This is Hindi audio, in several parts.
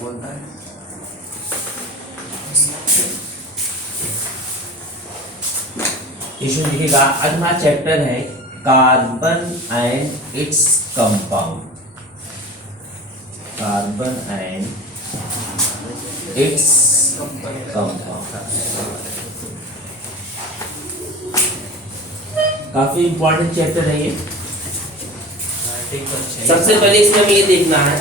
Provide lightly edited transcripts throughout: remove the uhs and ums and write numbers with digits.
बोलता है। इशू लिखिएगा। आज हमारा चैप्टर है carbon and its compound. Carbon and its compound काफी इंपॉर्टेंट चैप्टर है ये। सबसे पहले इसमें हमें ये देखना है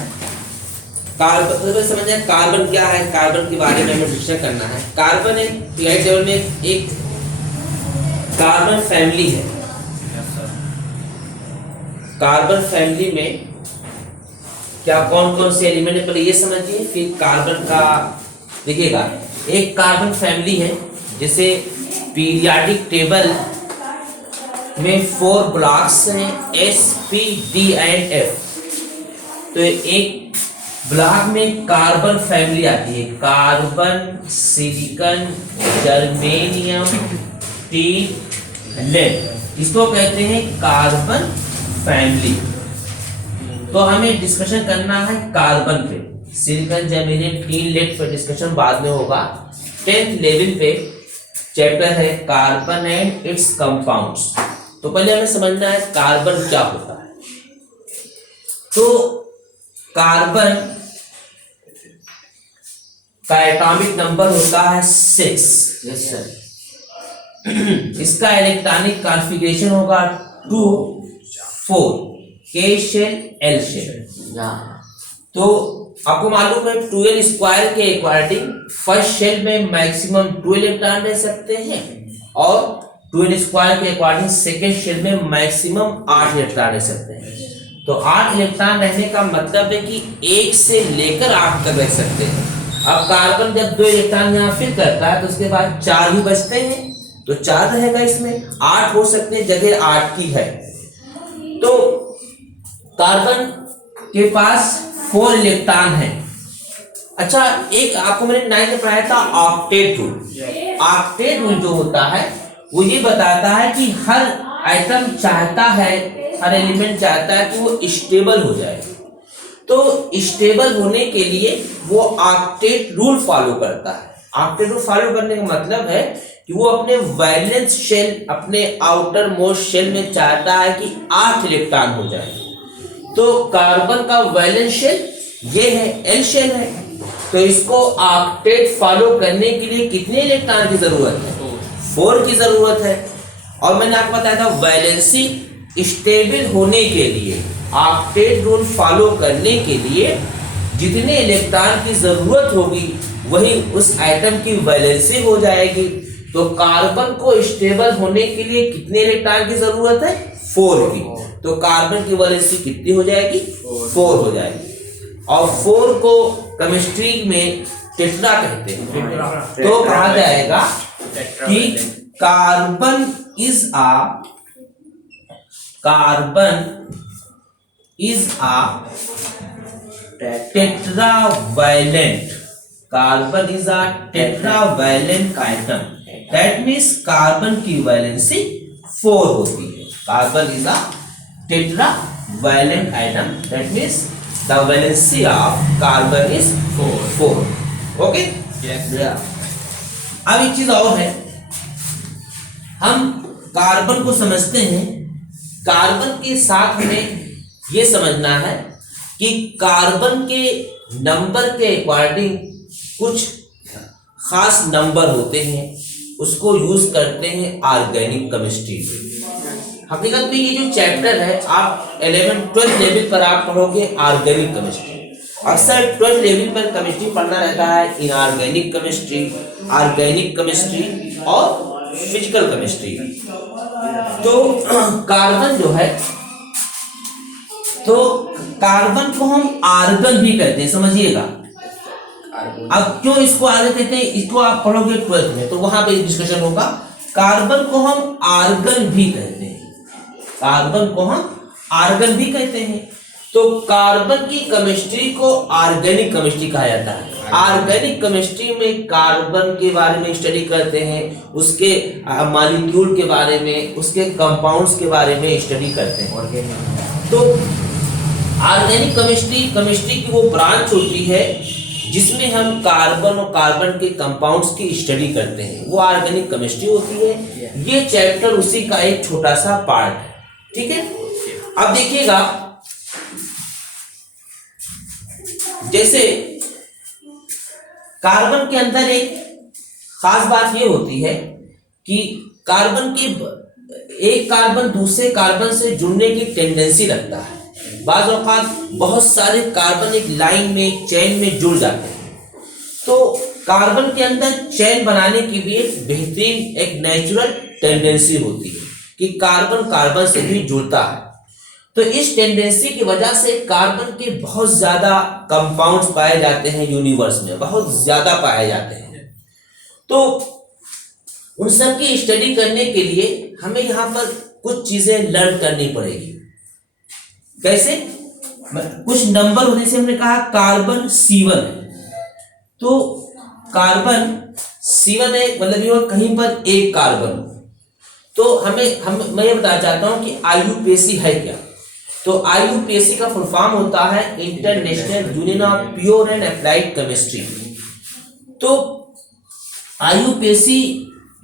कार्बन, समझना है कार्बन क्या है, कार्बन के बारे में हमें डिस्कशन करना है। कार्बन एक पीरियोडिक टेबल में एक कार्बन फैमिली है। कार्बन फैमिली में क्या कौन कौन से एलिमेंट है पहले ये समझिए, फिर कार्बन का देखिएगा। एक कार्बन फैमिली है, जैसे पीरियोडिक टेबल में 4 ब्लॉक्स हैं, S, P, D and F। तो एक ब्लॉक में कार्बन फैमिली आती है, carbon, silicon, germanium, tin, lead, इसको कहते हैं कार्बन फैमिली। तो हमें डिस्कशन करना है कार्बन पे, सिलिकॉन, जर्मेनियम, टीन, लेड पर डिस्कशन बाद में होगा। 10th लेवल पे चैप्टर है कार्बन एंड इट्स कंपाउंड्स। तो पहले हमें समझना है कार्बन क्या होता है। तो कार्बन का एटॉमिक नंबर होता है 6। इसका इलेक्ट्रॉनिक कॉन्फ़िगरेशन होगा 2, 4, K शेल, L शेल। तो आपको मालूम है 12 स्क्वायर के अकॉर्डिंग फर्स्ट शेल में मैक्सिमम 2 इलेक्ट्रॉन रह सकते हैं और 12 स्क्वायर के अकॉर्डिंग सेकेंड शेल में मैक्सिमम 8 इलेक्ट्रॉन रह सकते हैं। तो 8 इलेक्ट्रॉन रहने का मतलब है कि 1 से लेकर 8 तक रह सकते हैं। अब कार्बन जब 2 इलेक्ट्रॉन यहाँ फिल करता है तो उसके बाद 4 ही बचते हैं, तो 4 रहेगा, इसमें 8 हो सकते हैं, जगह 8 की है। तो कार्बन के पास 4 इलेक्ट्रॉन है। अच्छा, एक आपको मैंने 9 में पढ़ाया था ऑक्टेट रूल। ऑक्टेट रूल जो होता है वो ये बताता है कि हर आइटम चाहता है, हर एलिमेंट चाहता है कि वो स्टेबल हो जाए। तो स्टेबल होने के लिए वो ऑक्टेट रूल फॉलो करता है। ऑक्टेट रूल फॉलो करने का मतलब है कि वो अपने वैलेंस शेल, अपने आउटर मोस्ट शेल में चाहता है कि 8 इलेक्ट्रॉन हो जाए। तो कार्बन का वैलेंस शेल ये है, L शेल है। तो इसको ऑक्टेट फॉलो करने के लिए कितने इलेक्ट्रॉन की जरूरत है? 4 की जरूरत है। और मैंने आपको बताया था वैलेंसी स्टेबल होने के लिए, ऑक्टेट रूल फॉलो करने के लिए जितने इलेक्ट्रॉन की जरूरत होगी वही उस आइटम की वैलेंसी हो जाएगी। तो कार्बन को स्टेबल होने के लिए कितने इलेक्ट्रॉन की जरूरत है? 4 की। तो कार्बन की वैलेंसी कितनी हो जाएगी? 4 हो जाएगी। और 4 को केमिस्ट्री में टेट्रा कहते हैं। तो कहा जाएगा कि carbon is a tetravalent. Carbon is a tetravalent item. That means carbon की वैलेंसी 4 होती है। Carbon is a tetravalent item, that means the valency of carbon is 4। Okay, अब एक चीज और है, हम कार्बन को समझते हैं। कार्बन के साथ हमें यह समझना है कि कार्बन के नंबर के अकॉर्डिंग कुछ खास नंबर होते हैं, उसको यूज करते हैं ऑर्गेनिक केमिस्ट्री। हकीकत में ये जो चैप्टर है आप 11th-12th लेवल पर आप पढ़ोगे ऑर्गेनिक केमिस्ट्री। अक्सर 12th लेवल पर केमिस्ट्री पढ़ना रहता है इनऑर्गेनिक केमिस्ट्री, ऑर्गेनिक केमिस्ट्री और फिजिकल केमिस्ट्री। तो कार्बन जो है, तो कार्बन को हम आर्गन भी कहते हैं, समझिएगा। अब क्यों इसको आर्गन कहते हैं, इसको आप पढ़ोगे 12th में, तो वहां पे डिस्कशन होगा। कार्बन को हम आर्गन भी कहते हैं, कार्बन को हम आर्गन भी कहते हैं। तो कार्बन की केमिस्ट्री को ऑर्गेनिक केमिस्ट्री कहा जाता है। ऑर्गेनिक केमिस्ट्री में कार्बन के बारे में स्टडी करते हैं, उसके मॉलिक्यूल के बारे में, उसके कंपाउंड्स के बारे में स्टडी करते हैं। तो ऑर्गेनिक केमिस्ट्री की वो ब्रांच होती है जिसमें हम कार्बन और कार्बन के कंपाउंड्स की स्टडी करते हैं, वो ऑर्गेनिक केमिस्ट्री होती है। ये चैप्टर उसी का एक छोटा सा पार्ट है, ठीक है। अब देखिएगा, जैसे कार्बन के अंदर एक खास बात ये होती है कि कार्बन की एक कार्बन दूसरे कार्बन से जुड़ने की टेंडेंसी रखता है। बाज़ औक़ात बहुत सारे कार्बन एक लाइन में, एक चेन में जुड़ जाते हैं। तो कार्बन के अंदर चेन बनाने की भी एक बेहतरीन, एक नेचुरल टेंडेंसी होती है कि कार्बन कार्बन से भी जुड़ता है। तो इस टेंडेंसी की वजह से कार्बन के बहुत ज्यादा कंपाउंड्स पाए जाते हैं यूनिवर्स में, बहुत ज्यादा पाए जाते हैं। तो उन सब की स्टडी करने के लिए हमें यहाँ पर कुछ चीजें लर्न करनी पड़ेगी। कैसे? कुछ नंबर होने से हमने कहा कार्बन C1 है, तो कार्बन C1 है, मतलब ये कहीं पर एक कार्बन। तो मैं ये बताना चाहता हूं कि IUPAC है क्या। तो IUPAC का फुल फॉर्म होता है international union of pure and applied chemistry. तो IUPAC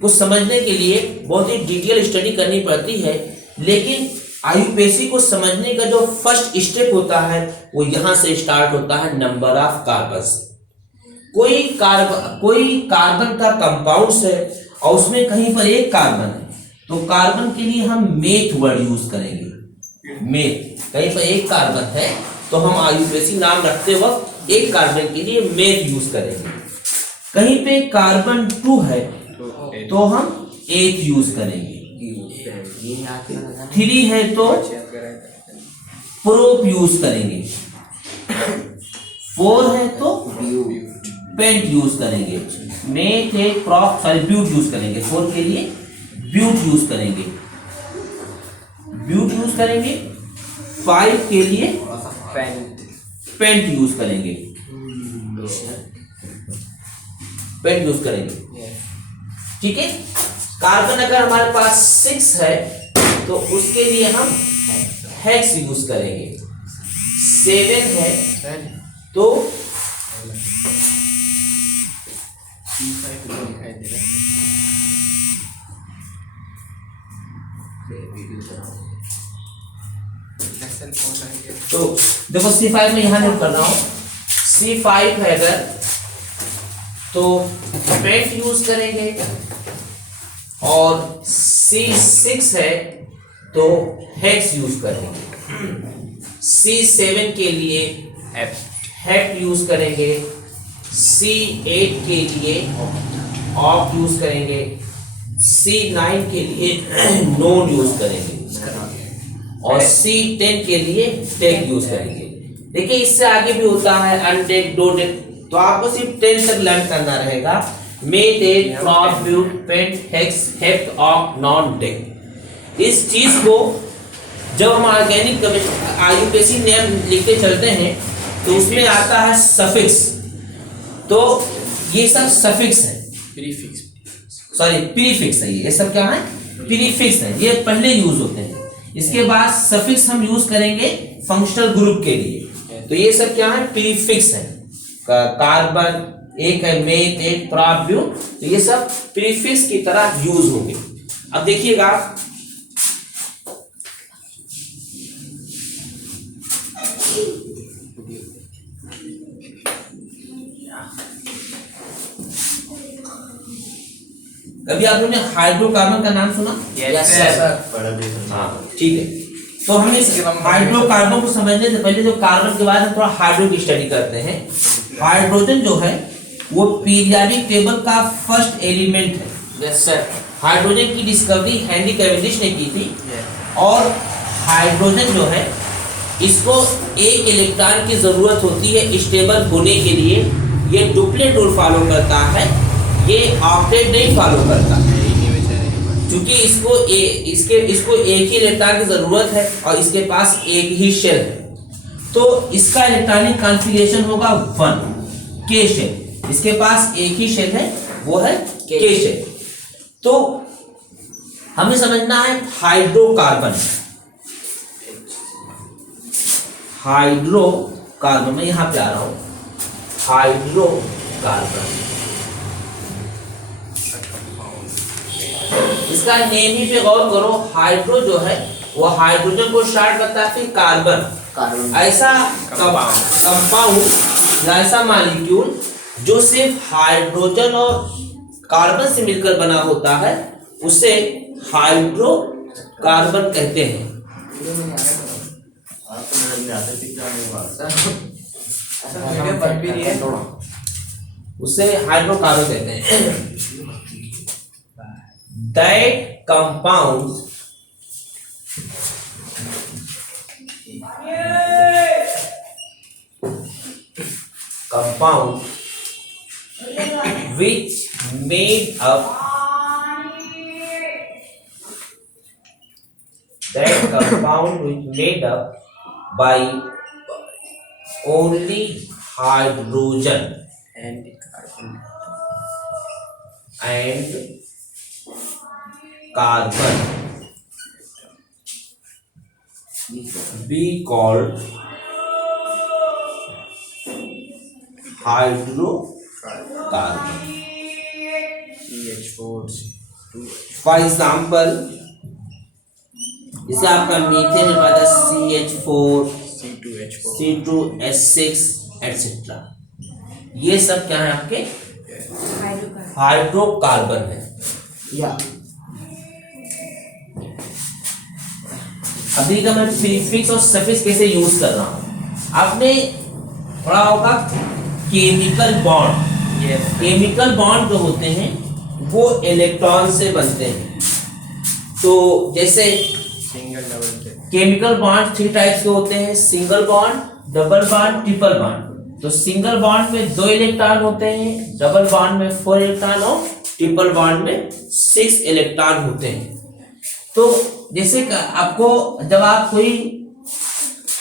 को समझने के लिए बहुत ही डिटेल स्टडी करनी पड़ती है, लेकिन IUPAC को समझने का जो फर्स्ट स्टेप होता है वो यहाँ से स्टार्ट होता है, नंबर ऑफ कार्बन से। कोई कार्बन का कंपाउंड है और उसमें कहीं पर एक कार्बन है, तो कार्बन के लिए हम मेथ वर्ड यूज करेंगे। मेथ, कहीं पर एक कार्बन है तो हम IUPAC नाम रखते वक्त एक कार्बन के लिए मेथ यूज करेंगे। कहीं पे कार्बन 2 है तो हम एथ यूज करेंगे। 3 है तो प्रोप यूज करेंगे। 4 है तो पेंट यूज करेंगे। मेथ है, प्रोप सॉरी ब्यूट यूज करेंगे। 4 के लिए ब्यूट यूज करेंगे, ब्यूट यूज करेंगे। 5 के लिए पेंट यूज करेंगे, पेंट यूज करेंगे, ठीक है। कार्बन अगर हमारे पास 6 है तो उसके लिए हम हेक्स यूज करेंगे। 7 है तो देखो C5 में यहां नोट कर रहा हूं। C5 है अगर तो पेंट यूज करेंगे, और C6 है तो हेक्स यूज करेंगे। C7 के लिए हेक्ट यूज करेंगे। C8 के लिए ऑक्ट यूज करेंगे। C9 के लिए नोन यूज करेंगे, और C10 के लिए टेक यूज करेंगे। देखिए इससे आगे भी होता है अनटेक, डो टेक, तो आपको सिर्फ 10 तक लर्न करना रहेगा। Meth, eth, prop, but, pent, hex, hept, oct, non, dec. इस चीज को जब हम ऑर्गेनिक IUPAC नेम लिखते चलते हैं तो उसमें आता है सफिक्स। तो ये सब सफिक्स है, प्रीफिक्स है। ये सब क्या है? प्रीफिक्स है, ये पहले यूज होते हैं। इसके बाद सफिक्स हम यूज करेंगे फंक्शनल ग्रुप के लिए। तो ये सब क्या है? प्रीफिक्स है। कार्बन एक है, मेथ, एक, प्रोप, ब्यूट, तो ये सब प्रीफिक्स की तरह यूज होंगे। अब देखिएगा, कभी आप लोगों ने हाइड्रोकार्बन का नाम सुना? Yes sir. हाँ ठीक है। तो हम इस हाइड्रोकार्बन को समझने से पहले जो कार्बन के बाद हम थोड़ा हाइड्रो की स्टडी करते हैं। हाइड्रोजन जो है वो पीरियोडिक टेबल का फर्स्ट एलिमेंट है। Yes sir. हाइड्रोजन की डिस्कवरी हेनरी कैवेंडिश ने की थी, और हाइड्रोजन जो है इसको एक इलेक्ट्रॉन की जरूरत होती है स्टेबल होने के लिए। ये डुप्लेट रूल फॉलो करता है, ये ऑक्टेट नहीं फॉलो करता, क्योंकि इसको एक ही इलेक्ट्रॉन की जरूरत है और इसके पास एक ही शेल है। तो इसका इलेक्ट्रॉनिक कॉन्फ़िगरेशन होगा 1 K शेल। इसके पास एक ही शेल है, वो है K शेल। तो हमें समझना है हाइड्रोकार्बन। हाइड्रोकार्बन में यहां पे आ रहा हूं। हाइड्रोकार्बन। इसका नेम ही पे गौर करो, हाइड्रो जो है वो हाइड्रोजन को स्टार्ट करता है, फिर कार्बन। ऐसा कंपाउंड या ऐसा मॉलिक्यूल जो सिर्फ हाइड्रोजन और कार्बन से मिलकर बना होता है उसे हाइड्रोकार्बन कहते हैं। उसे हाइड्रोकार्बन कहते हैं। That compound which made up by only hydrogen and carbon be called hydrocarbon. For example, जैसे आपका मीथेन में पाता CH4, C2H6 etc. ये सब क्या है आपके हाइड्रोकार्बन है। अभी का मैं प्रीफिक्स और सफिक्स कैसे यूज कर रहा हूं, आपने पढ़ा होगा केमिकल बॉन्ड। केमिकल बॉन्ड जो होते हैं वो इलेक्ट्रॉन से बनते हैं। तो जैसे केमिकल बॉन्ड 3 टाइप्स के होते हैं, single bond, double bond, triple bond. तो सिंगल बॉन्ड में 2 इलेक्ट्रॉन होते हैं, डबल बॉन्ड में 4 इलेक्ट्रॉन और ट्रिपल बॉन्ड में 6 इलेक्ट्रॉन होते हैं। तो जैसे आपको जब आप कोई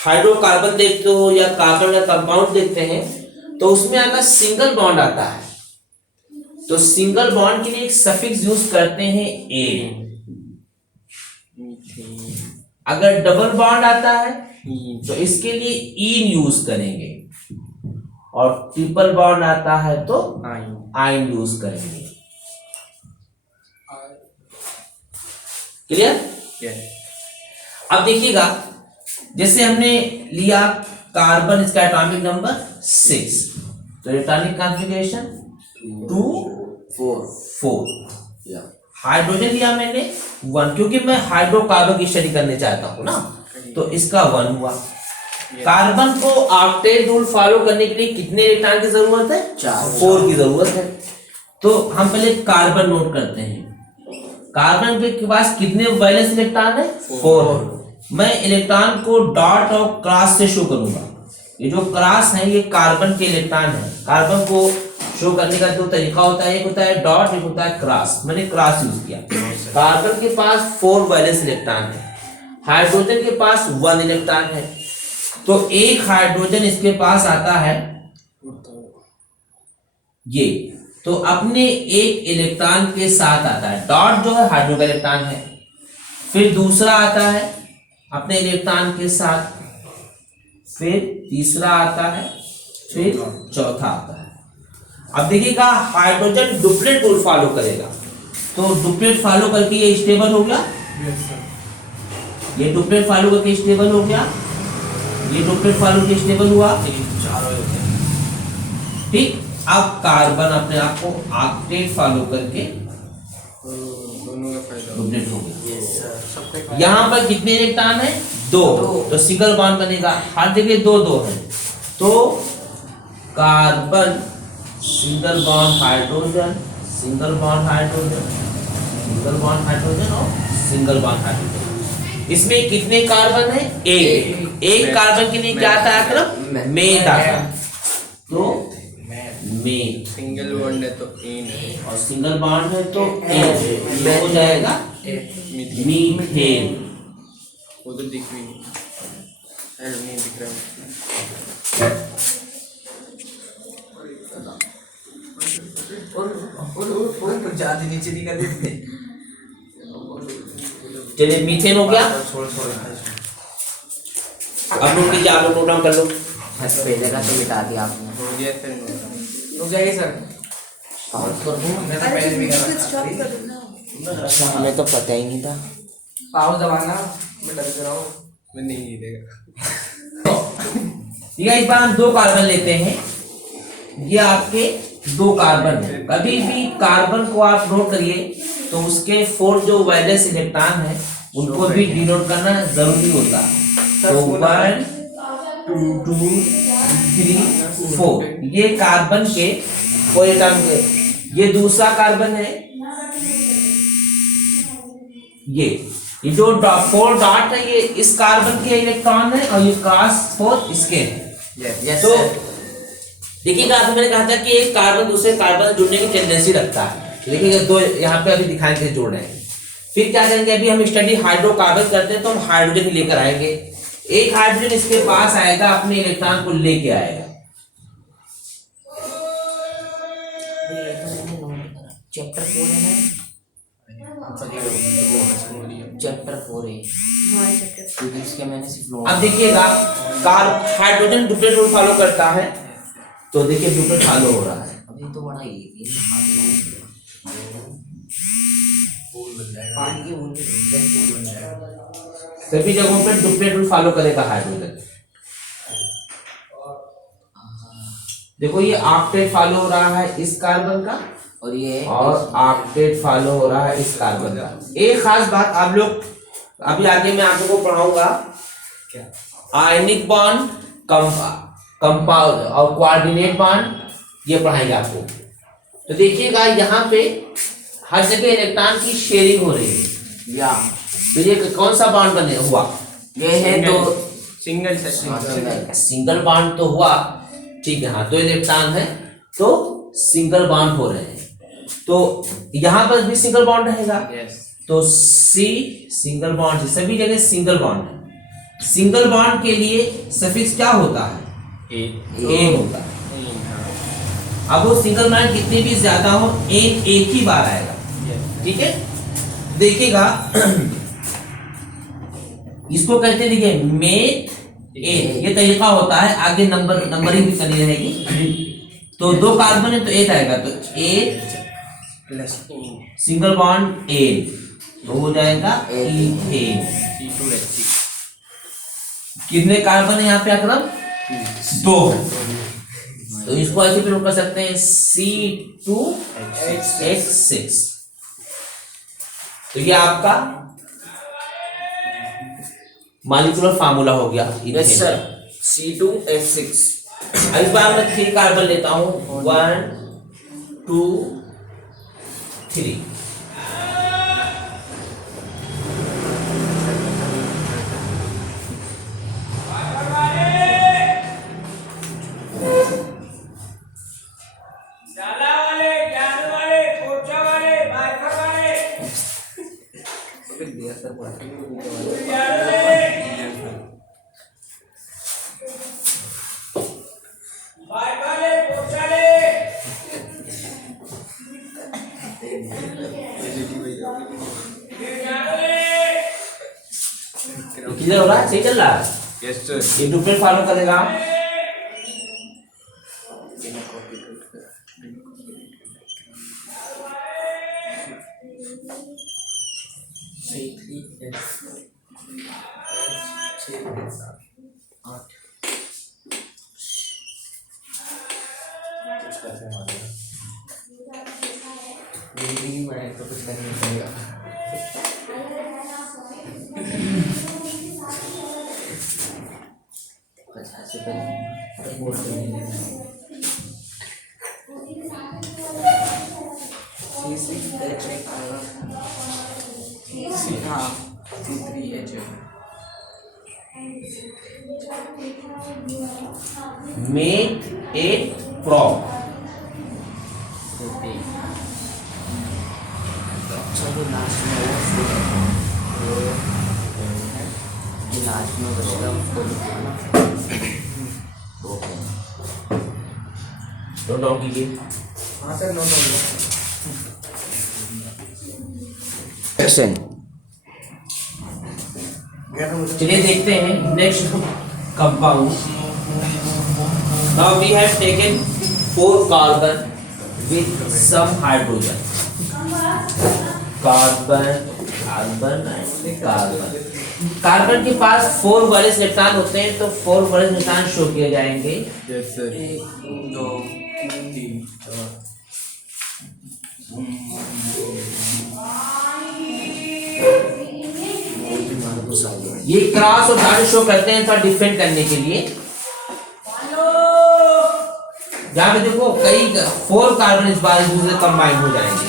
हाइड्रोकार्बन देखते हो या कार्बन का कंपाउंड देखते हैं तो उसमें आपका सिंगल बॉन्ड आता है। तो सिंगल बॉन्ड के लिए एक सफिक्स यूज करते हैं ए। अगर डबल बॉन्ड आता है तो इसके लिए ईन यूज करेंगे, और ट्रिपल बॉन्ड आता है तो आइन यूज करेंगे। क्लियर? अब देखिएगा, जैसे हमने लिया कार्बन, इसका एटॉमिक नंबर 6, तो एटॉमिक कॉन्फ़िगरेशन 2 4। हाइड्रोजन लिया मैंने 1, क्योंकि मैं हाइड्रोकार्बन की स्टडी करने चाहता हूं ना, तो इसका 1 हुआ। कार्बन को ऑक्टेट रूल फॉलो करने के लिए कितने इलेक्ट्रॉन की जरूरत है? 4 की जरूरत है। तो हम पहले कार्बन नोट करते हैं। कार्बन के पास कितने वैलेंस इलेक्ट्रॉन है? 4। मैं इलेक्ट्रॉन को डॉट और क्रॉस से शो करूंगा। ये जो क्रॉस है ये कार्बन के इलेक्ट्रॉन है। कार्बन को शो करने का 2 तरीका होता है, एक होता है डॉट, एक होता है क्रॉस। मैंने क्रॉस यूज किया। कार्बन के पास 4 वैलेंस इलेक्ट्रॉन है, हाइड्रोजन के पास 1 इलेक्ट्रॉन है। तो एक हाइड्रोजन इसके पास आता है ये, तो अपने एक इलेक्ट्रॉन के साथ आता है। डॉट जो है हाइड्रोजन का इलेक्ट्रॉन है। फिर दूसरा आता है अपने इलेक्ट्रॉन के साथ, फिर तीसरा आता है, फिर चौथा आता है। अब देखिएगा, हाइड्रोजन डुप्लेट रूल फॉलो करेगा। तो डुप्लेट फॉलो करके ये स्टेबल हो गया। ये डुप्लेट फॉलो करके स्टेबल हो गया, ये डुप्लेट फॉलो करके स्टेबल हुआ। ठीक, अब कार्बन अपने आप को ऑक्टेट फॉलो करके डुप्लेट हो गया। यहाँ पर कितने इलेक्ट्रॉन है? 2। तो सिंगल बॉन्ड बनेगा, हर जगह 2 है। तो carbon single bond hydrogen, single bond hydrogen, single bond hydrogen और सिंगल बॉन्ड हाइड्रोजन। इसमें कितने कार्बन है? एक कार्बन के लिए क्या आता है आक्रम? मेथ आता है। तो मेथ, सिंगल बॉन्ड है तो एन है, और सिंगल बॉन्ड है तो एन हो जाएगा मीथेन। वो तो दिख भी नहीं दिख रहा। और ज्यादा नीचे नहीं कर देते। चलिए, मीथेन हो गया। अब नोट कीजिए, आप लोग नोट डाउन कर लो। पहले का तो मिटा दिया आपने। हो गया सर रुक जाइए सर, स्टार्ट कर दूं? मैं तो पहले भी कर रहा स्टॉप था। कर दो ना। अच्छा हमें तो पता ही नहीं था। पाउस दबाना, मैं डर रहा हूँ। मैं नहीं देगा। ये इस बार हम 2 कार्बन लेते हैं। ये आपके 2 कार्बन है। कभी भी कार्बन को आप नोट करिए तो उसके 4 जो वैलेंस इलेक्ट्रॉन है उनको भी डिनोट करना जरूरी होता है। तो 1 2 3 4 ये कार्बन के 4 इलेक्ट्रॉन के। ये दूसरा कार्बन है, ये जो 4 डॉट है ये इस कार्बन के इलेक्ट्रॉन है और ये क्रॉस 4 इसके है। यस तो देखिएगा, आपको मैंने कहा था कि एक कार्बन दूसरे कार्बन से जुड़ने की टेंडेंसी रखता है। देखिएगा 2 यहाँ पे अभी दिखाएंगे कैसे जोड़ रहे हैं। फिर क्या करेंगे, अभी हम स्टडी हाइड्रोकार्बन करते हैं तो हम हाइड्रोजन ही लेकर आएंगे। एक हाइड्रोजन इसके पास आएगा, अपने इलेक्ट्रॉन को लेके आएगा। चैप्टर 4 है ना, चैप्टर 4 है हाँ चैप्टर। फिजिक्स के मैंने सिर्फ। अब देखिएगा हाइड्रोजन डुप्लेट रूल फॉलो करता है, तो देखिए डुप्लेट फॉलो हो रहा है। अभी तो बड़ा ये पानी की बूंद बन जाएगा। सभी जगहों पे डुप्लेट रूल फॉलो करेगा हाइड्रोजन। देखो ये ऑक्टेट फॉलो हो रहा है इस कार्बन का, और ये और ऑक्टेट फॉलो हो रहा है इस कार्बन का। एक खास बात आप लोग अभी आगे मैं आप लोगों को पढ़ाऊंगा, आयनिक बॉन्ड, कंपाउंड और कोऑर्डिनेट बॉन्ड ये पढ़ाएंगे आपको। तो देखिएगा यहाँ पे हर जगह इलेक्ट्रॉन की शेयरिंग हो रही है। या तो ये कौन सा बॉन्ड बने हुआ, ये है तो सिंगल सेक्शन। सिंगल बॉन्ड तो हुआ, ठीक है। हाँ 2 इलेक्ट्रॉन है तो सिंगल बॉन्ड हो रहे हैं। तो यहाँ पर भी सिंगल बॉन्ड रहेगा। तो सी सिंगल बॉन्ड, सभी जगह सिंगल बॉन्ड है। सिंगल बॉन्ड के लिए सफिक्स क्या होता है, एन होता है। अब वो सिंगल बॉन्ड कितने भी ज्यादा हो, एन एक ही बार आएगा, ठीक है। देखिएगा इसको कहते हैं, देखिए मेक एन, ये तरीका होता है। आगे नंबरिंग भी करनी रहेगी। तो 2 कार्बन है तो 8 आएगा, तो 8 प्लस सिंगल बॉन्ड एन तो हो जाएगा इथेन। C2H6। कितने कार्बन है यहाँ पे अक्रम, 2 है। तो इसको ऐसे भी नोट कर सकते हैं C2H6। तो ये आपका मॉलिक्यूलर फार्मूला हो गया। Yes sir, C2H6। इस बार मैं 3 कार्बन लेता हूँ, 1 2 3। क्लियर हो रहा है, सही चल रहा है। Yes sir. ये डुप्लेट फॉलो करेगा। तो कुछ करना पड़ेगा। Make a prop। लास्ट में बचेगा नोट डाउन कीजिए। हाँ सर, नोट डाउन। एक्शन। चलिए देखते हैं next compound. Now we have taken 4 carbon with some hydrogen. Carbon के पास 4 वैलेंस इलेक्ट्रॉन होते हैं, तो 4 वैलेंस इलेक्ट्रॉन शो किए जाएंगे। जैसे 1 2 3 ये क्रॉस और डॉट शो करते हैं थोड़ा डिफेंड करने के लिए। यहाँ पे देखो कई 4 कार्बन इस बार एक दूसरे से कंबाइन हो जाएंगे।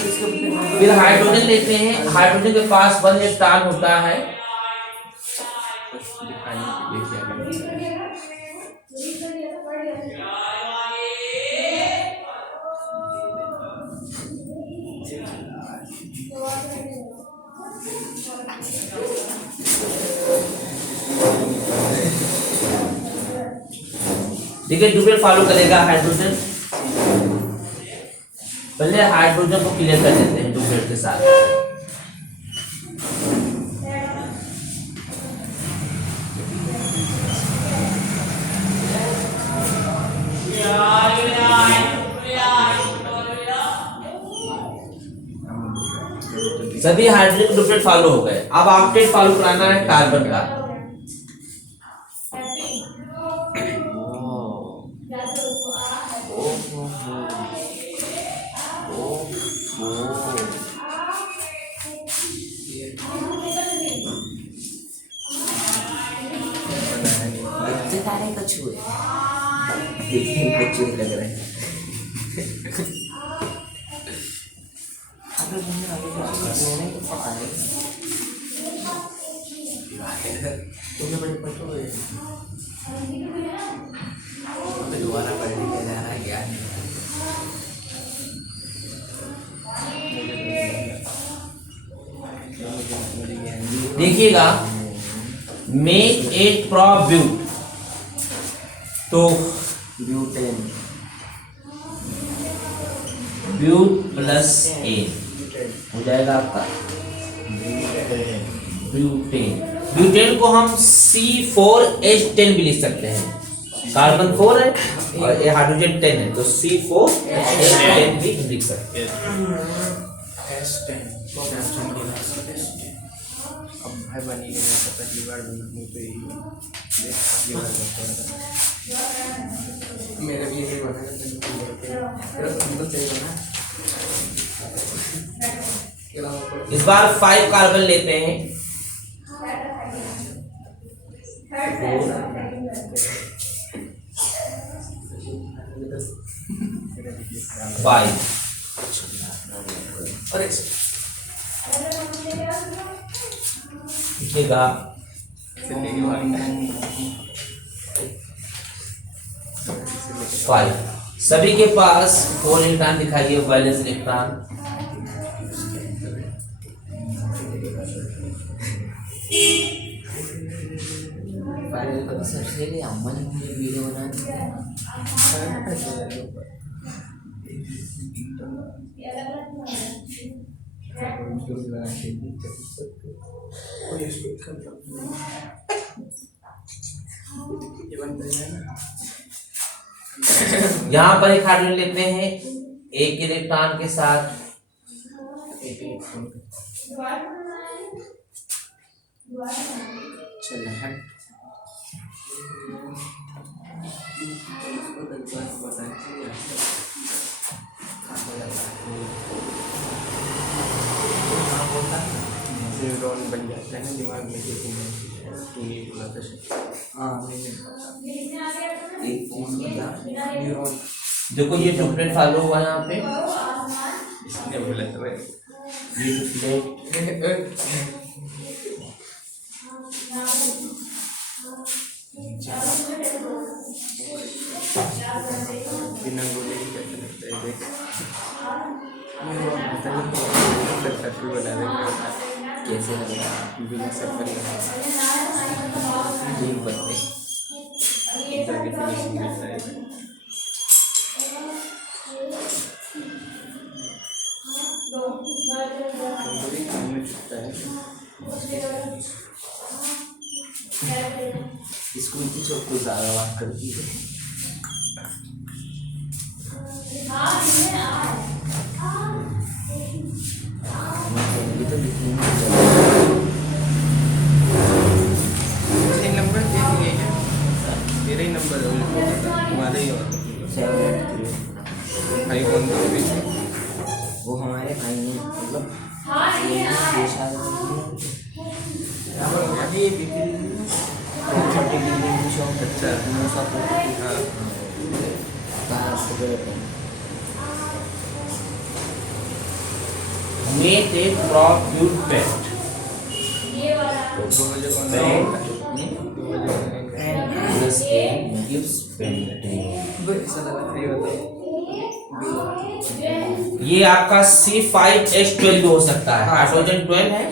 फिर हाइड्रोजन लेते हैं, हाइड्रोजन के पास 1 इलेक्ट्रॉन होता है। देखिए डुप्लेट फॉलो करेगा हाइड्रोजन। पहले हाइड्रोजन को क्लियर कर देते हैं डुप्लेट के साथ। सभी हाइड्रोजन को डुप्लेट फॉलो हो गए। अब ऑक्टेट फॉलो कराना है कार्बन का। बच्चे तारे कछुए देखिए कछुए लग रहे हैं। अगर मैंने पता है तुम्हें बड़े पटो है दोबारा पढ़ने का जा रहा है ज्ञान। देखिएगा मेक 8 prop ब्यूट, तो ब्यूटेन ब्यूट प्लस ए हो जाएगा आपका ब्यूटेन। ब्यूटेन को हम C4H10 भी लिख सकते हैं। कार्बन 4 है और हाइड्रोजन 10 है, तो C4H10 भी लिख सकते हैं। अब भाई बनी नहीं रहा, पहली बार बनी तो यही पहली बार मेरा भी यही बना है। तो सही बना। इस बार 5 कार्बन लेते हैं। 5 देखिएगा 5 सभी के पास 4 इलेक्ट्रॉन दिखाइए, वैलेंस इलेक्ट्रॉन। सबसे लिए अम्मा ने मुझे वीडियो बना यहाँ पर एक हाइड्रोजन लेते हैं 1 इलेक्ट्रॉन के साथ। चल हट न्यूरॉन बन जाता है ना दिमाग में, तू नहीं बोला था। हाँ मैंने एक चीज बता न्यूरॉन देखो ये डुप्लेट फॉलो हुआ यहाँ पे, इसने बोला था भाई। ये डुप्लेट बिना बोले ही कैसे लगता है देख। न्यूरॉन पता नहीं सफर बना देगा, कैसे लगेगा बिना सफर तीन पत्ते जाके फिनिशिंग करता है। इसको इतनी चौक को ज़्यादा बात करती है। ये तो लिखने में ये नंबर दे दिए हैं, मेरे ही नंबर है, तुम्हारे ही और 783 भाई कौन दो वो हमारे भाई ने मतलब ये 6 साल अभी ये बिक्री छोटी बिल्डिंग शॉप अच्छा। 940 हाँ कहाँ से Make a profit bet. तो 2 बजे कौन बैंक। आएगा? 2 बजे कौन आएगा? This game gives pending. ये बताओ। ये आपका C5H12 हो सकता है, हाइड्रोजन 12 है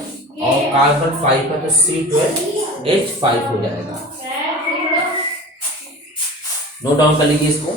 और कार्बन 5 है तो C12H5 हो जाएगा। नोट डाउन कर लीजिए इसको।